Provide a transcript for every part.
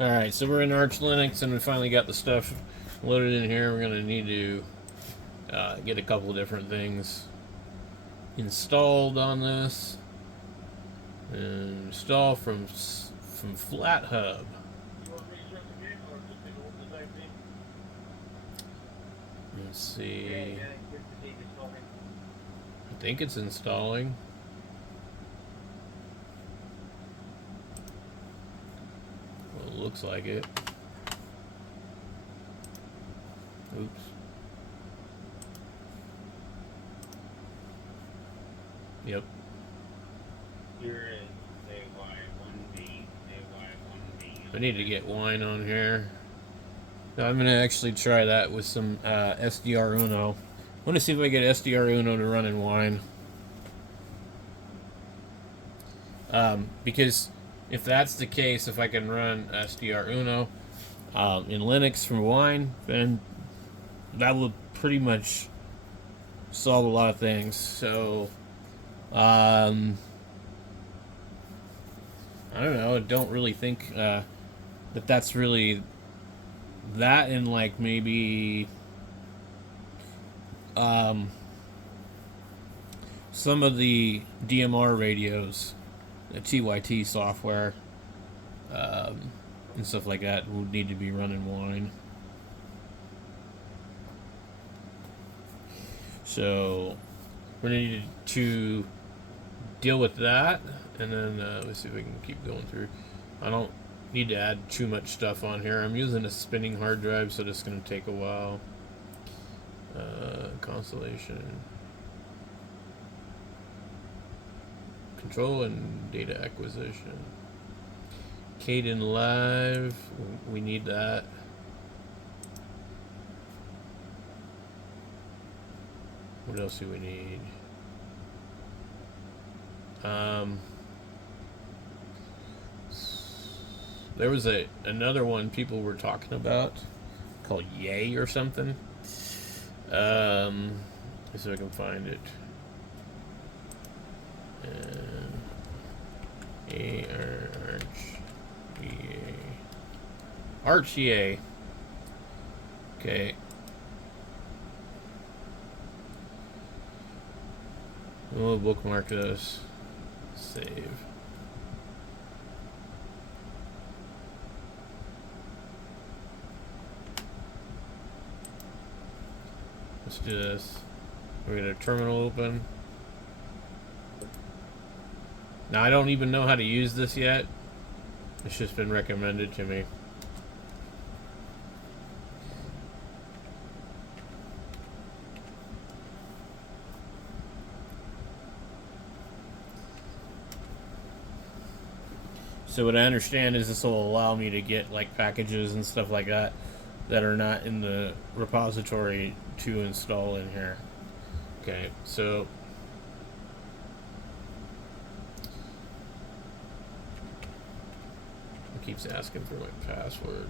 Alright, so we're in Arch Linux and we finally got the stuff loaded in here. We're going to need to get a couple of different things installed on this. And install from FlatHub. Let's see. I think it's installing. Well, it looks like it. Oops. Yep. I need to get wine on here. Now I'm going to actually try that with some SDR Uno. I want to see if I get SDR Uno to run in wine. Because if that's the case, if I can run SDR Uno in Linux from wine, then that will pretty much solve a lot of things. So, I don't know. I don't really think that that's really that in like maybe some of the DMR radios, the TYT software, and stuff like that would need to be running wine. So we're going to need to deal with that, and then let's see if we can keep going through. I don't need to add too much stuff on here. I'm using a spinning hard drive, so it's going to take a while. Constellation, control and data acquisition, Kden Live, we need that. What else do we need? There was another one people were talking about called Yay or something. Let's see if I can find it. Arch Yay. Okay. We'll bookmark this. Save. Let's do this. We're gonna terminal open. Now I don't even know how to use this yet. It's just been recommended to me. So what I understand is this will allow me to get like packages and stuff like that that are not in the repository to install in here. Okay, so it keeps asking for my password.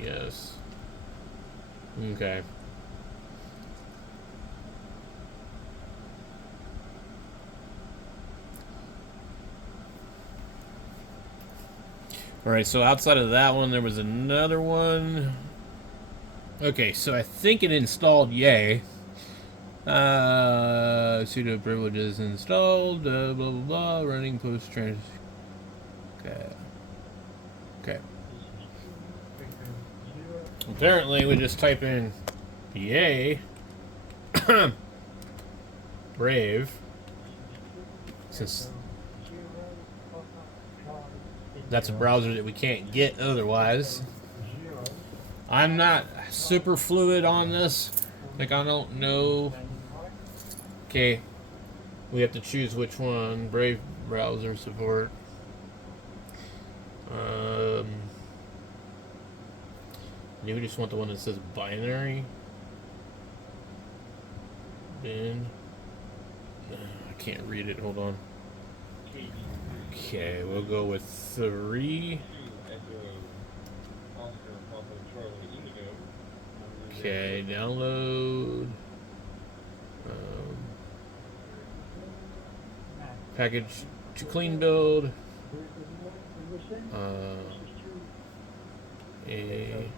Yes. Okay. Alright, so outside of that one, there was another one. Okay, so I think it installed Yay. Sudo privileges installed, blah blah blah, running post trans. Okay. Okay. Apparently, we just type in Yay. Brave. Since that's a browser that we can't get otherwise. I'm not super fluid on this. Like, I don't know. Okay. We have to choose which one. Brave browser support. Do we just want the one that says binary? Then I can't read it. Hold on. Okay, we'll go with 3. Okay, download. Package to clean build. A.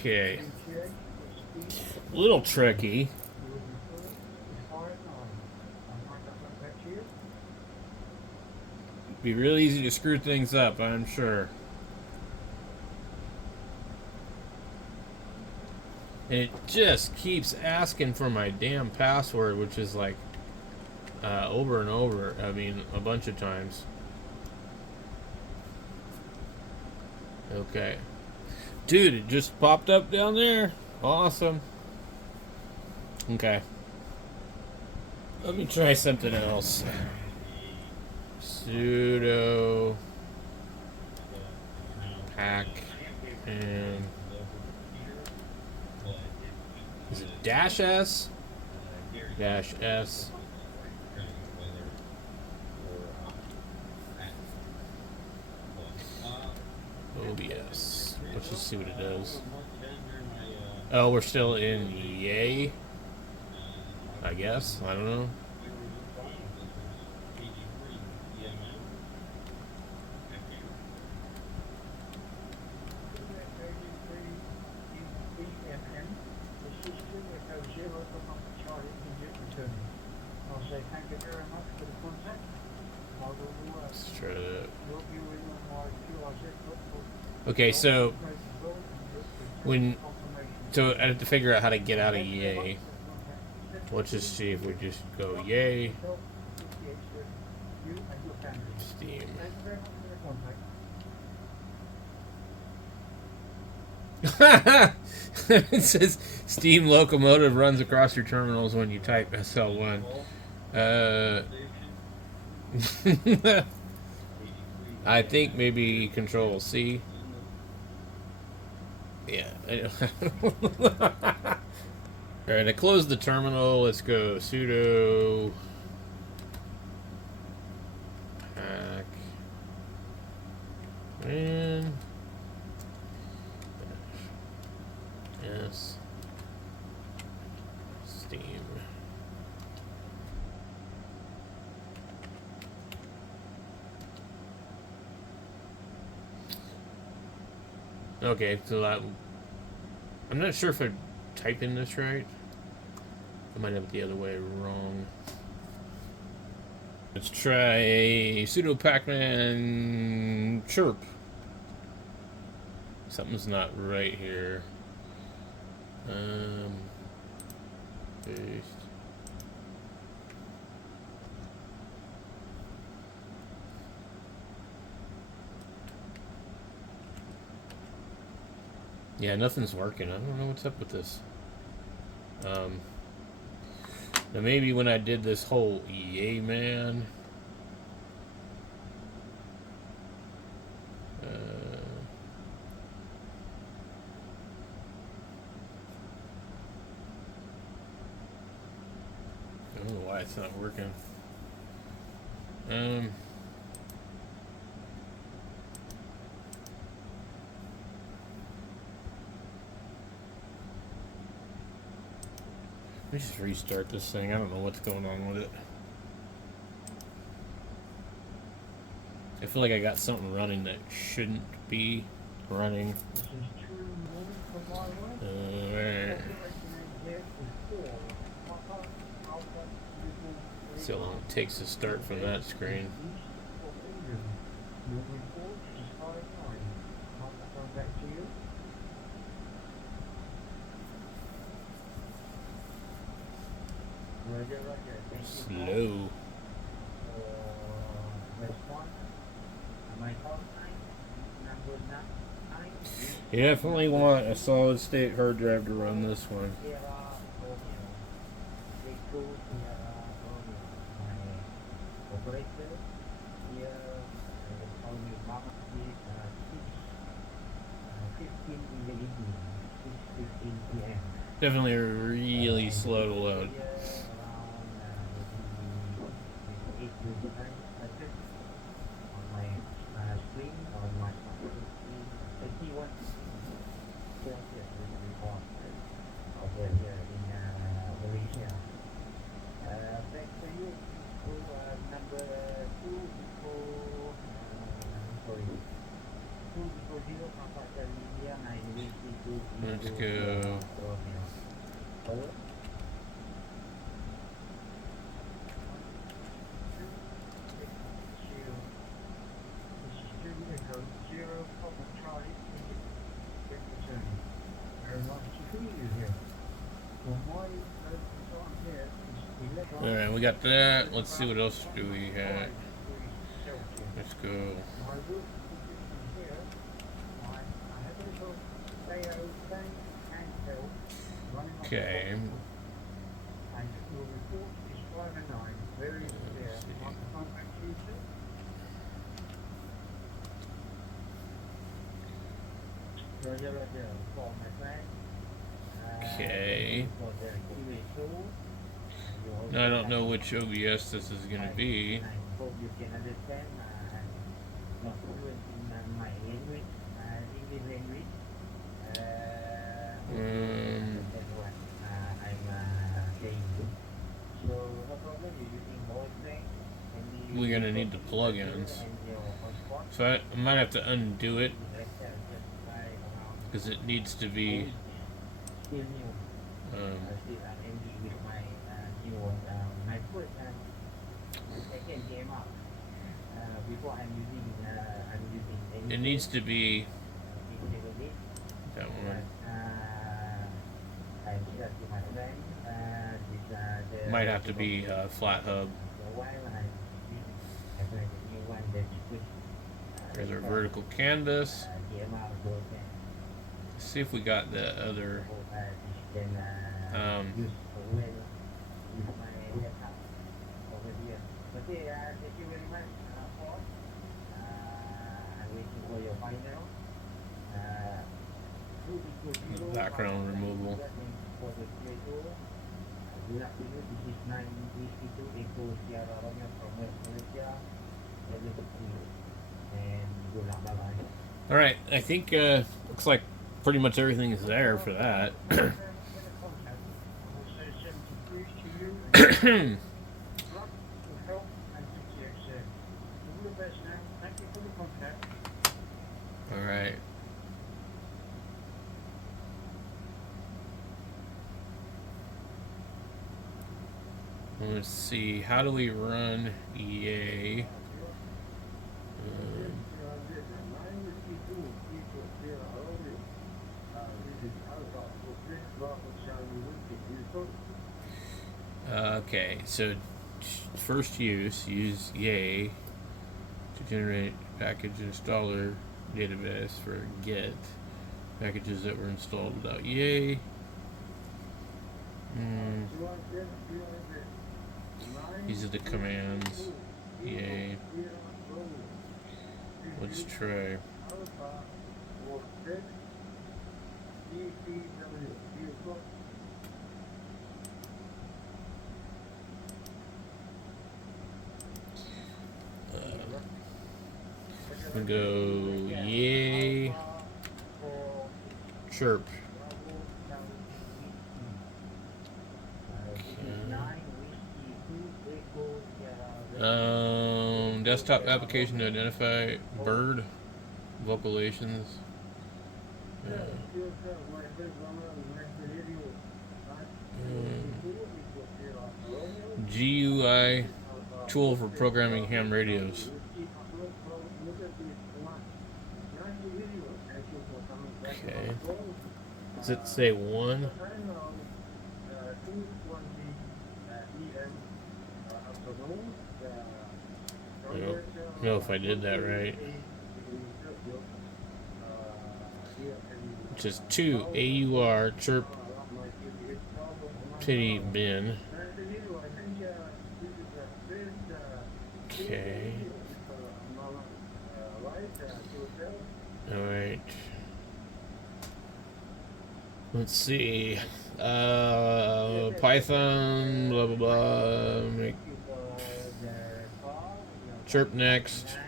Okay. A little tricky. Be real easy to screw things up, I'm sure. And it just keeps asking for my damn password, which is like over and over. I mean, a bunch of times. Okay. Dude, it just popped up down there. Awesome. Okay. Let me try something else. Sudo pack and is it dash S? Dash S. OBS. Let's just see what it does. Oh, we're still in yay. I guess. I don't know. Let's try that. Okay, so I have to figure out how to get out of yay. Let's just see if we just go yay. Steam. It says Steam locomotive runs across your terminals when you type SL1. I think maybe Control C. Yeah. Alright, I closed the terminal. Let's go sudo pack and yes Steam. Okay, so I'm not sure if I type in this right. I might have it the other way wrong. Let's try sudo pacman chirp. Something's not right here. Paste. Yeah, nothing's working. I don't know what's up with this. Now maybe when I did this whole yay man. I don't know why it's not working. Let me just restart this thing. I don't know what's going on with it. I feel like I got something running that shouldn't be running. See how long it takes to start from that screen. Slow. You definitely want a solid state hard drive to run this one. Definitely really slow to load. Alright, we got that. Let's see what else do we have. Let's go. Okay. Okay. Now I don't know which OBS this is going to be. We're going to need the plugins. So I might have to undo it because it needs to be it needs to be that one. Might have to be flat hub. There's our vertical canvas. Let's see if we got the other background removal. Alright, I think looks like pretty much everything is there for that. Alright. Let's see, how do we run EA? Okay, so first use Yay to generate package installer database for get packages that were installed without Yay. These are the commands. Yay. Let's try. We go Yay. Chirp. Desktop application to identify bird vocalizations. GUI tool for programming ham radios. Okay. Does it say one? I don't know if I did that right. Just 2 AUR chirp pity bin. Okay. Alright. Let's see. Python, blah blah blah. Make chirp next.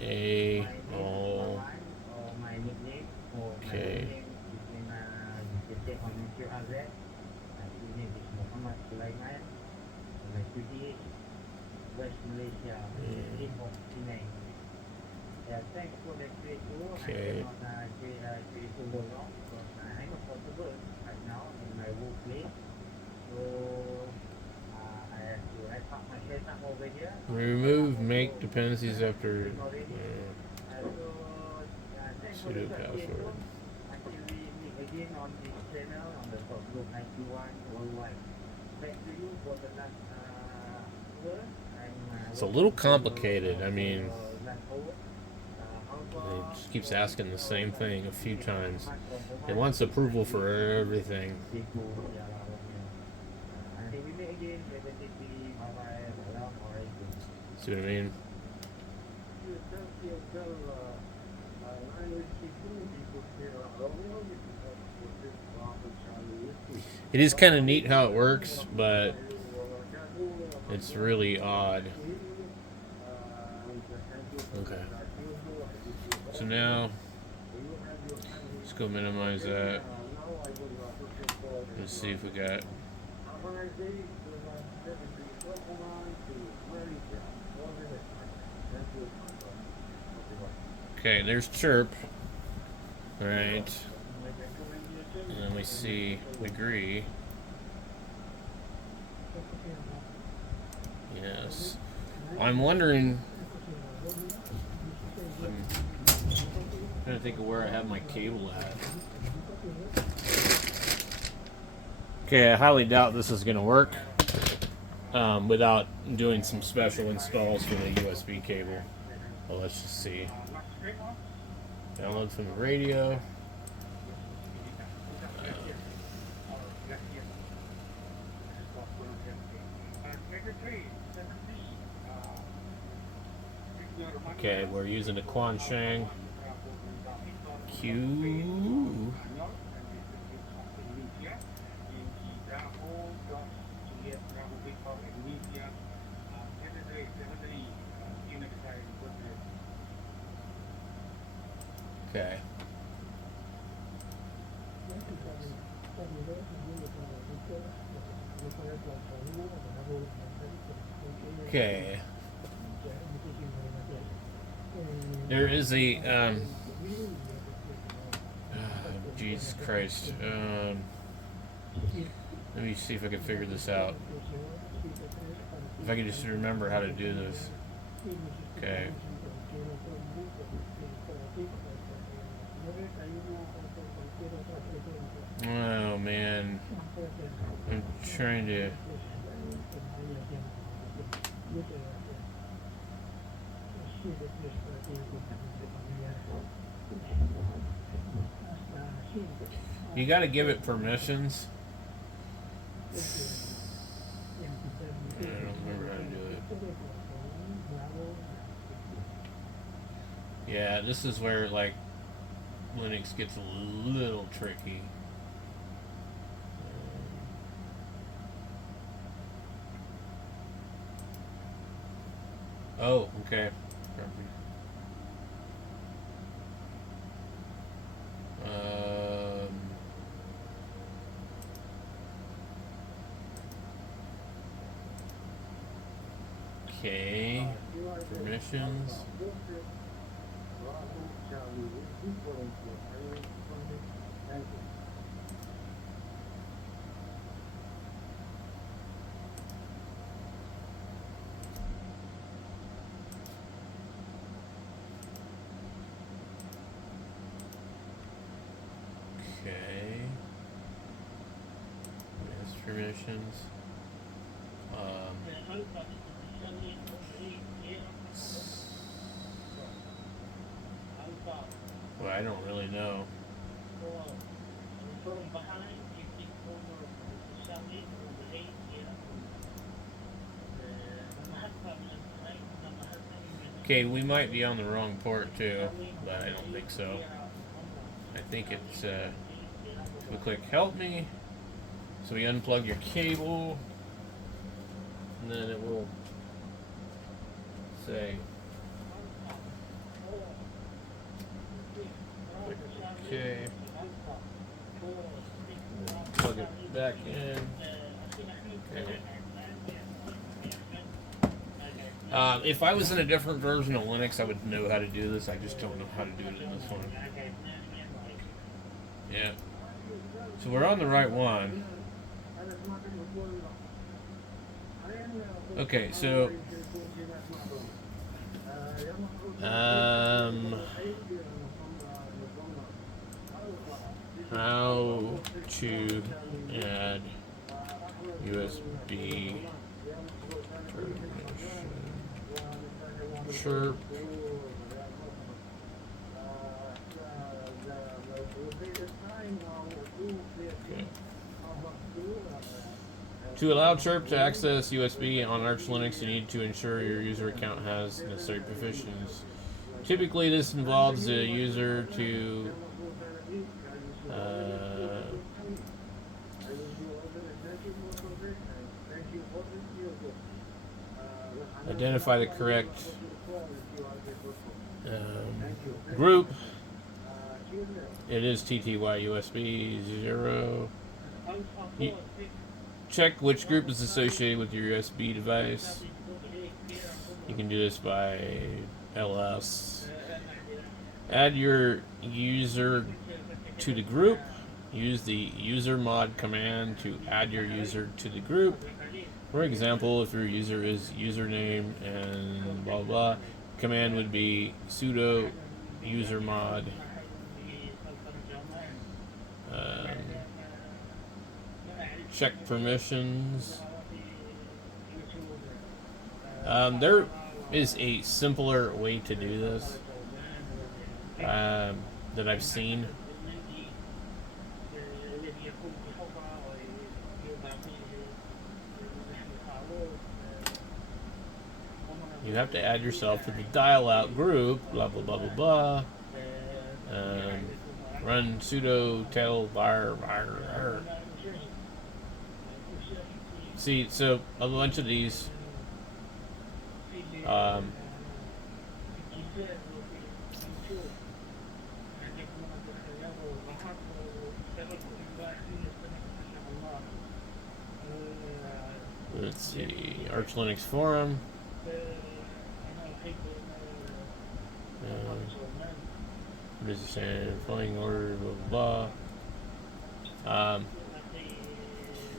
A all. Okay. Okay. Remove make dependencies after sudo password. It's a little complicated. I mean, it just keeps asking the same thing a few times. It wants approval for everything. See what I mean? It is kind of neat how it works, but it's really odd. Okay. So now, let's go minimize that. Let's see if we got. Okay, there's chirp. Alright. And then we see degree. Yes. I'm wondering. I'm trying to think of where I have my cable at. Okay, I highly doubt this is going to work without doing some special installs for the USB cable. Well, let's just see. Download from the radio. Okay, we're using a Quansheng Q. Okay. Okay. There is a Jesus Christ. Let me see if I can figure this out. If I can just remember how to do this. Okay. Oh man, I'm trying to. You gotta give it permissions. I don't remember how to do it. Yeah, this is where like Linux gets a little tricky. Oh, okay. Okay. Permissions. Okay. Yes, permissions. Well, I don't really know. Okay, we might be on the wrong port too, but I don't think so. I think it's, we click help me, so we unplug your cable, and then it will say, okay, plug it back in. Okay. If I was in a different version of Linux, I would know how to do this. I just don't know how to do it in this one. Yeah. So we're on the right one. Okay, so How to add USB chirp. Okay. To allow chirp to access USB on Arch Linux, you need to ensure your user account has necessary permissions. Typically, this involves the user to identify the correct group. It is TTY USB 0. Check which group is associated with your USB device. You can do this by ls. Add your user to the group. Use the user mod command to add your user to the group. For example, if your user is username and blah blah, command would be sudo user mod. Check permissions. There is a simpler way to do this that I've seen. You have to add yourself to the dial-out group, blah blah blah blah blah. Run sudo tail var. See, so a bunch of these let's see, Arch Linux forum. What is it saying? Flying order, blah blah blah.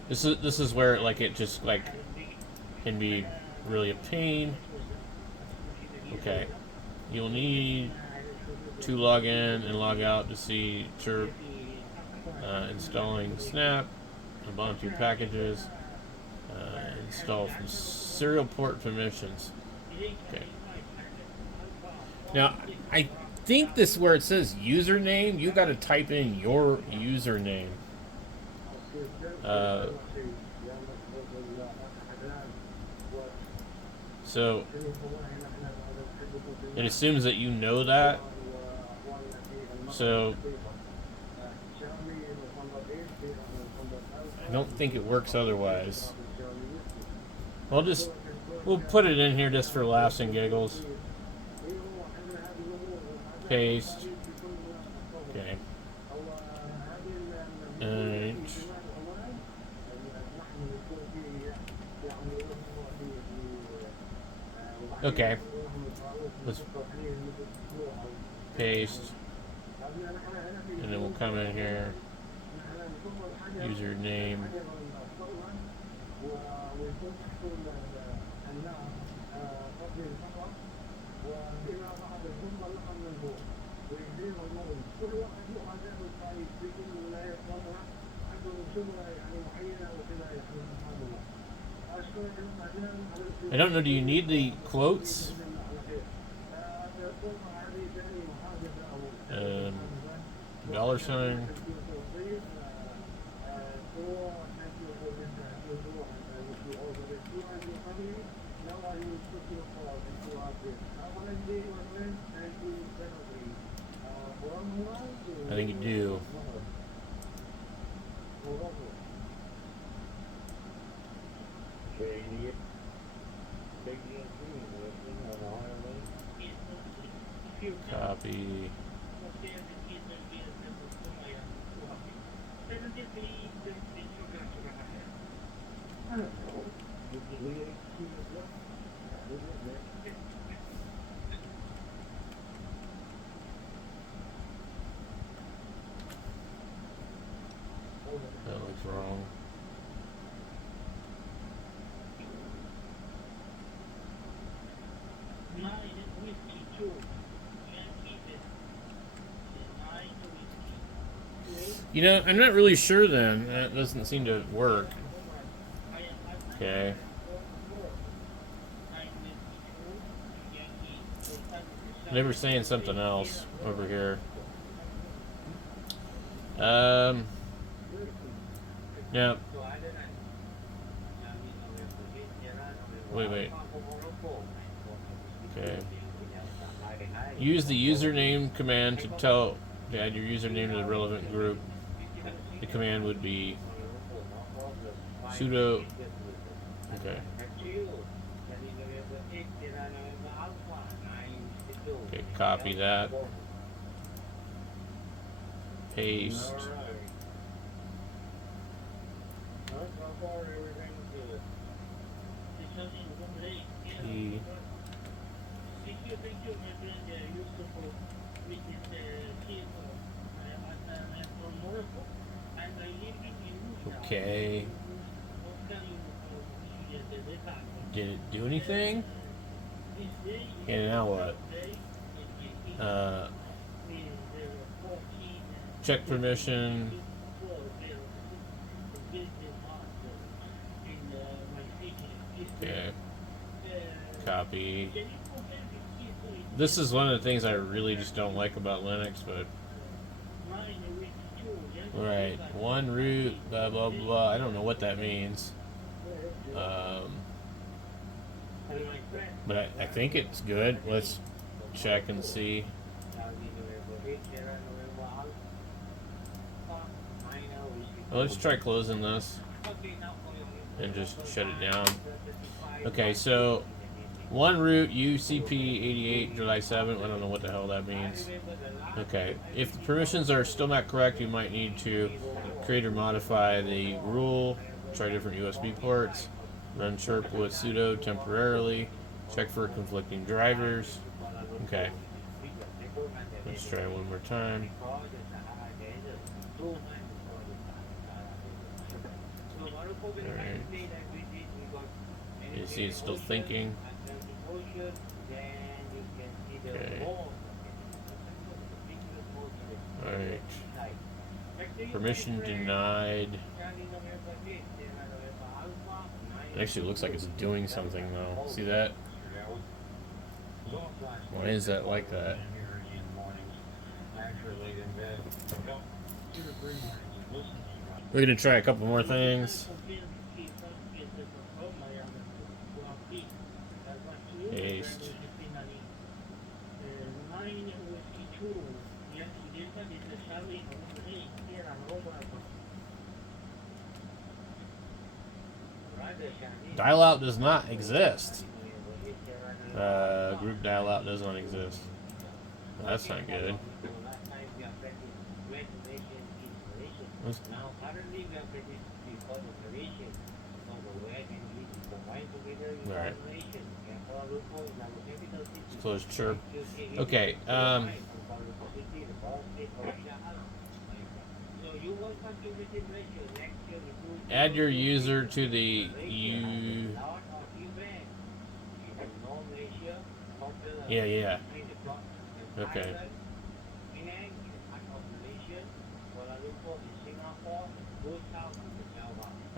This is where like it just like can be really a pain. Okay, you'll need to log in and log out to see chirp installing snap, Ubuntu packages, install from serial port permissions. Okay. Now I think this where it says username, you got to type in your username. So it assumes that you know that. So I don't think it works otherwise. We'll put it in here just for laughs and giggles. Paste. Okay. And okay. Let's paste. And then we'll come in here. Username. I don't know, do you need the quotes? $sign. I think you do. Copy. That looks wrong. You know, I'm not really sure then. That doesn't seem to work. Okay. They were saying something else over here. Yeah. Wait. Okay. Use the username command to add your username to the relevant group. The command would be sudo. Okay. Okay, copy that. Paste. Key. Okay. Did it do anything? And now what? Check permission. Okay. Copy. This is one of the things I really just don't like about Linux, but right, one root, blah blah blah. I don't know what that means, but I think it's good. Let's check and see. Well, let's try closing this and just shut it down. Okay, so one root UCP 88 July 7th. I don't know what the hell that means. Okay, if the permissions are still not correct, you might need to create or modify the rule. Try different USB ports. Run chirp with sudo temporarily. Check for conflicting drivers. Okay. Let's try one more time. Alright. You see it's still thinking. Okay. Alright. Permission denied. It actually looks like it's doing something though. See that? Why is that like that? We're gonna try a couple more things. Paste. Dial out does not exist. Group dial out does not exist. That's not good. Alright. Let's close chirp. Okay, add your user to the Yeah. Okay.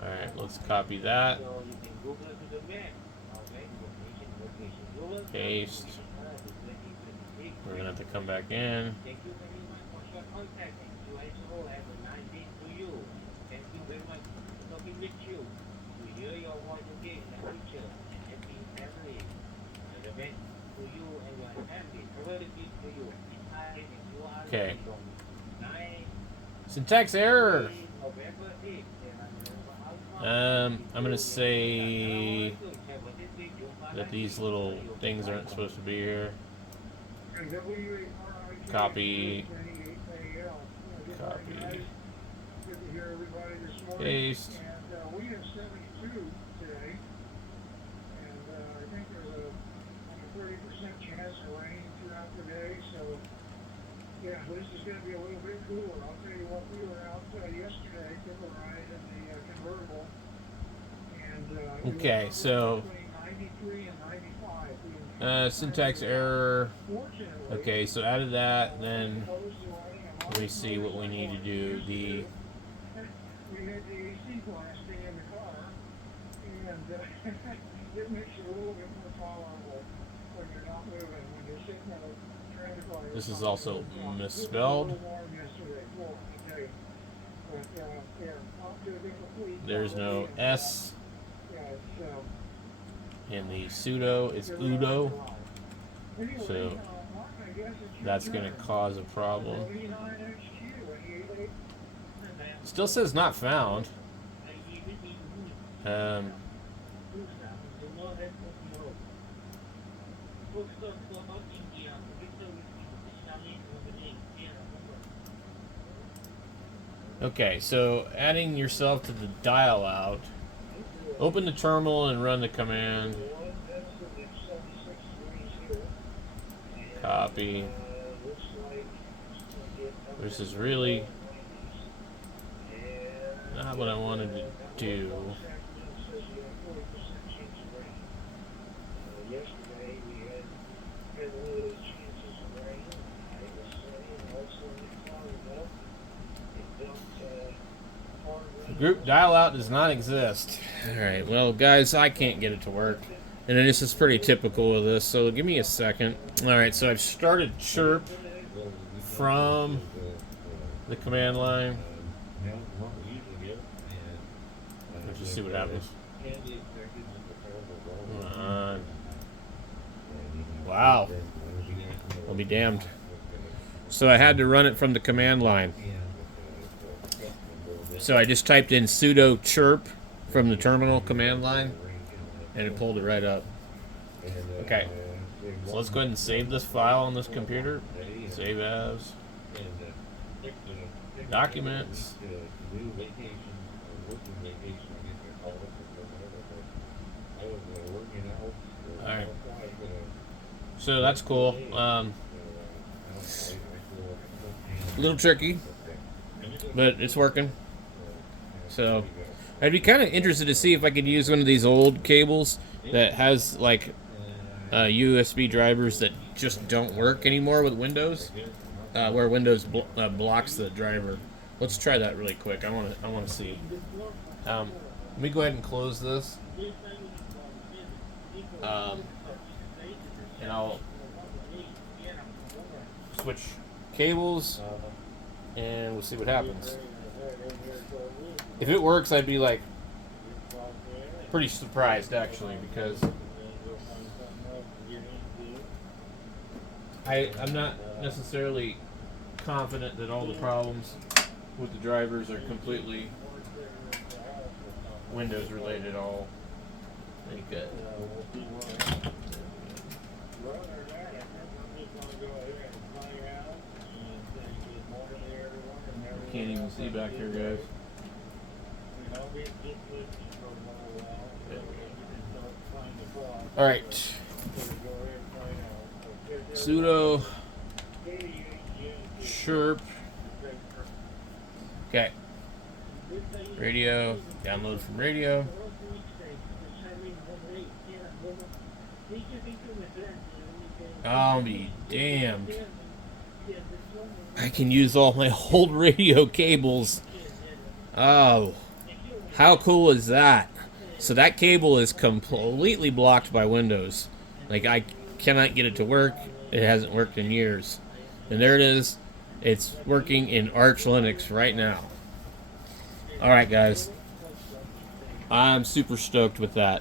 Alright, let's copy that. Paste. We're gonna have to come back in. Okay. Syntax error. I'm gonna say that these little things aren't supposed to be here. Copy. Paste. Yeah, this is going to be a little bit cooler. I'll tell you what, we were out yesterday, took a ride in the convertible, and okay, so 93 and 95. syntax error. Okay, so out of that, then Let me see what we need to do. We had the AC blasting in the car, and it makes it a little bit more tolerable when you're not moving, when you're sitting in a trailer car. This is also misspelled. There's no S in the pseudo. It's Udo. So that's going to cause a problem. Still says not found. Okay, so adding yourself to the dial out. Open the terminal and run the command. Copy. This is really not what I wanted to do. The group dial out does not exist. Alright, well guys, I can't get it to work. And this is pretty typical of this, so give me a second. Alright, so I've started chirp from the command line. Let's just see what happens. Come on. Wow. I'll be damned. So I had to run it from the command line. So I just typed in sudo chirp from the terminal command line, and it pulled it right up. Okay, so let's go ahead and save this file on this computer. Save as. Documents. Alright. So that's cool. A little tricky, but it's working. So I'd be kind of interested to see if I could use one of these old cables that has like USB drivers that just don't work anymore with Windows, where Windows blocks the driver. Let's try that really quick. I want to see. Let me go ahead and close this, and I'll switch cables, and we'll see what happens. If it works, I'd be like pretty surprised actually, because I'm not necessarily confident that all the problems with the drivers are completely Windows related. All like that. Can't even see back here, guys. All right. Sudo chirp. Okay. Radio. Download from radio. I'll be damned. I can use all my old radio cables. Oh. How cool is that? So that cable is completely blocked by Windows. Like, I cannot get it to work. It hasn't worked in years. And there it is. It's working in Arch Linux right now. Alright, guys. I'm super stoked with that.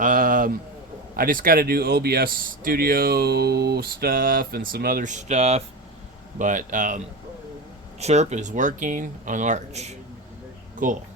I just got to do OBS Studio stuff and some other stuff. But Chirp is working on Arch. Cool.